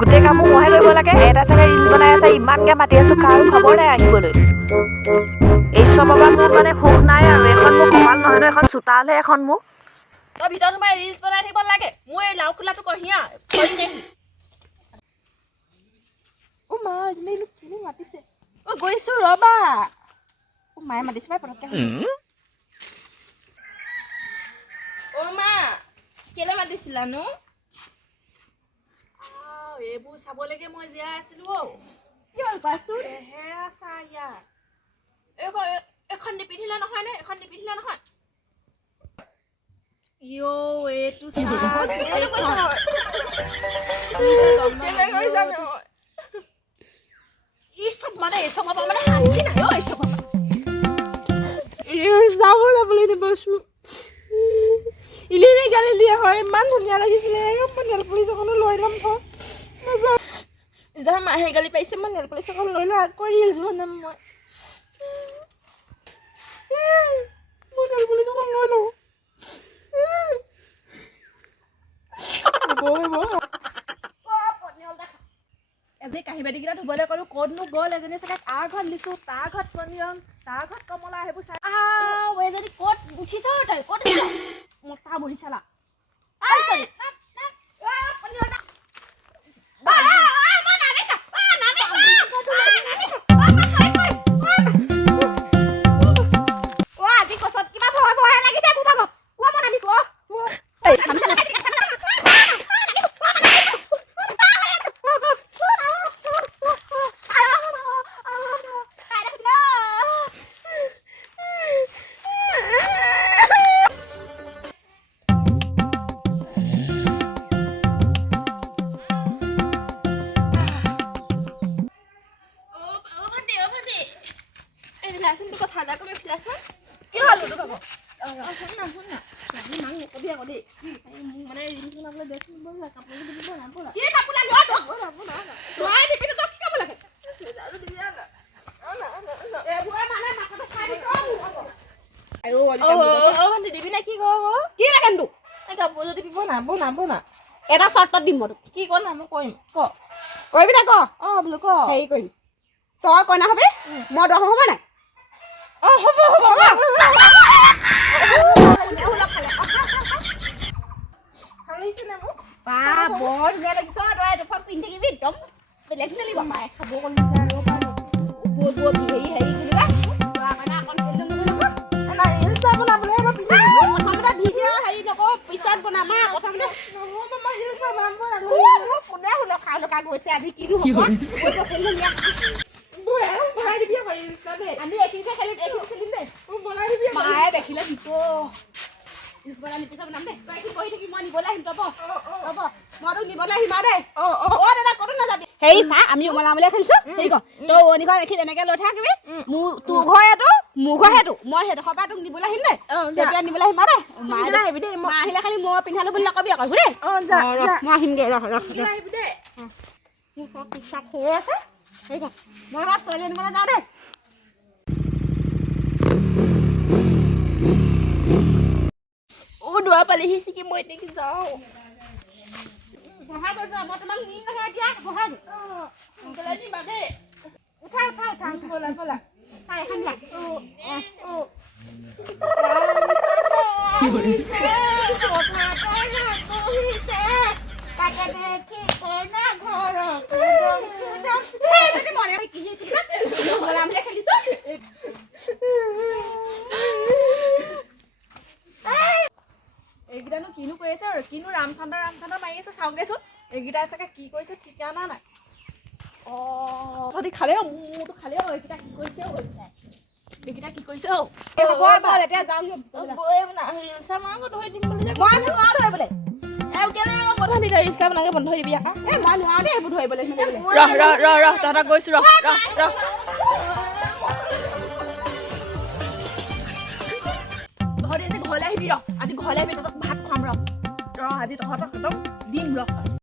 গোটেই কামবোৰ মইহে কৰিব লাগে। এটা চাগে ৰিলচ বনাই আছে, ইমানকৈ মাতি আছোঁ, কাৰো খবৰ নাই আহিবলৈ। এই চবৰ পৰা মোৰ মানে সুখ নাই আৰু। এখন মোৰ কপাল নহয় ন, এখন চোতালহে এখন মোক। তই ভিতৰত সোমাই ৰিলচ বনাই থাকিব লাগে। মোৰ এই লাও খোলাটো কঢ়িয়া মা এজনী কিনি মাতিছে। গৈছো ৰবা। মায়ে মাতিছে পাই পটককে। মা কেলে মাতিছিলানো? এইবোৰ চাবলৈকে মই জীয়াই আছিলো। কি হ'ল কোৱাচোন? চেহেৰা চা ইয়াত। এখন নিপিন্ধিলে নহয় নে? এখন নিপিন্ধিলে নহয়। এইটো চব মানে এইচব মানে শান্তি নাই এইচব যাবলৈ দিবচোন। ইলিনে গালি দিয়া হয়। ইমান ধুনীয়া লাগিছিলে। মই নেল পলিচ এখনো লৈ ল'ম যাৰ মাহে গালি পাইছে। মই নেল পলিচ এখন লৈ লওঁ, আকৌ ৰিলচ বনাম। মই নেল পলিচ এখন লৈ লওঁ। এজনী কাঁহী বাতিকেইটা ধুবলৈ ক'লো, ক'তনো গ'ল এজনী চাগে তাৰ ঘৰত দিছোঁ, তাৰ ঘৰত পনিয়ন, তাৰ ঘৰত কমলা, সেইবোৰ চাই এজনী ক'ত উঠিছা তাই? ক'ত মতা বহি চালা আজি কচত কিবা ভয় ভয় লাগিছে। মোৰ ভাগত মই নামিছো। কথা এটা কবি ফিলাচোন। কি হ'ল তোৰ ভাগৰ? শুন না লাগি মাং নকবি আকৌ দেই। মোক মানে ৰিলচ বনাবলৈ দেচোন ব'লা, কাপোৰ দিব না ব'লা। কি কাপোৰ লাগে? ব'লা তই দিবি তই কি কাপোৰ লাগে? এইবোৰে মানে মাথাটো খাই দিছ। ভণ্টি দিবি নে কি কৰ? কি লাগে তোক? এই কাপোৰ যদি দিব না ব'না এটা চৰ্তত দিম মই তোক। কি ক না মই কৰিম। কৰিবি দে ক। বোলো ক হেৰি কৰিম। তই কইনা হবি, মই দহ হ'ব নাই? হ'ব বৰ ধুনীয়া লাগিছ। তই দুখন পিন্ধি থাকিবি একদম বেলেগ খেলিব মায়ে খাব পিছত বনাম প্ৰথমতে কোনে শুনক গৈছে আজি কিনো হ'ব। আমি এইখিনিতে খেলিম দেই। মায়ে দেখিলে দিব। পিছত বনাম দেই। তই কি কৰি থাকি মই নিবলৈ আহিম। তব মই তোক নিবলৈ আহিম দেই। দাদা ক'তো নাযাবি। হেৰি চা আমি উমলা উমলা খেলিছো। হেৰি ক তই অনিখন দেখি তেনেকে লৈ থাকিবি। তোৰ ঘৰ এইটো, মোৰ ঘৰ সেইটো। মই সেইডোখৰ পৰা তোক নিবলৈ আহিম দেই। তেতিয়া নিবলৈ আহিম দেই। মায়ে আহিবি দেই। মা আহিলে খালি মই পিন্ধালো বুলি নকবি আকৌ দেই। মই আহিমগে ৰহ দেই। মোৰ চব পিকচাৰ হৈ আছে। হেৰি ক মই এবাৰ ছোৱালী আনিবলৈ যাওঁ দেই। দুৱা পালেহি চিকি মই এনেকে যাওঁ। বহা গৈছো মই তোমাক নিম নহয় এতিয়া। বহা সোনকালে নিবা দেই। উঠা ব'লা এখন দিয়া। এইকেইটানো কিনো কৰি আছে আৰু কিনো ৰামচন্দ্ৰ মাৰি আছে চাওঁগেচোন। এইকেইটা চাগে কি কৰিছে ঠিকানা নাই। তহঁতি খালে মোৰতো খালে এইকেইটা কি কৰিছে এইকেইটা কি কৰিছে এতিয়া যাওঁ বন্ধ দিবি আকৌ। মই নোৱাৰো দেই এইবোৰ ধৰিবলৈ। ৰহ তহঁতক গৈছো ৰহ। ঘৰলৈ আহিবি ৰ। আজি ঘৰলৈ আহিবি তহঁতক ভাত খুৱাম ৰ। আজি তহঁতক একদম দিম ৰ।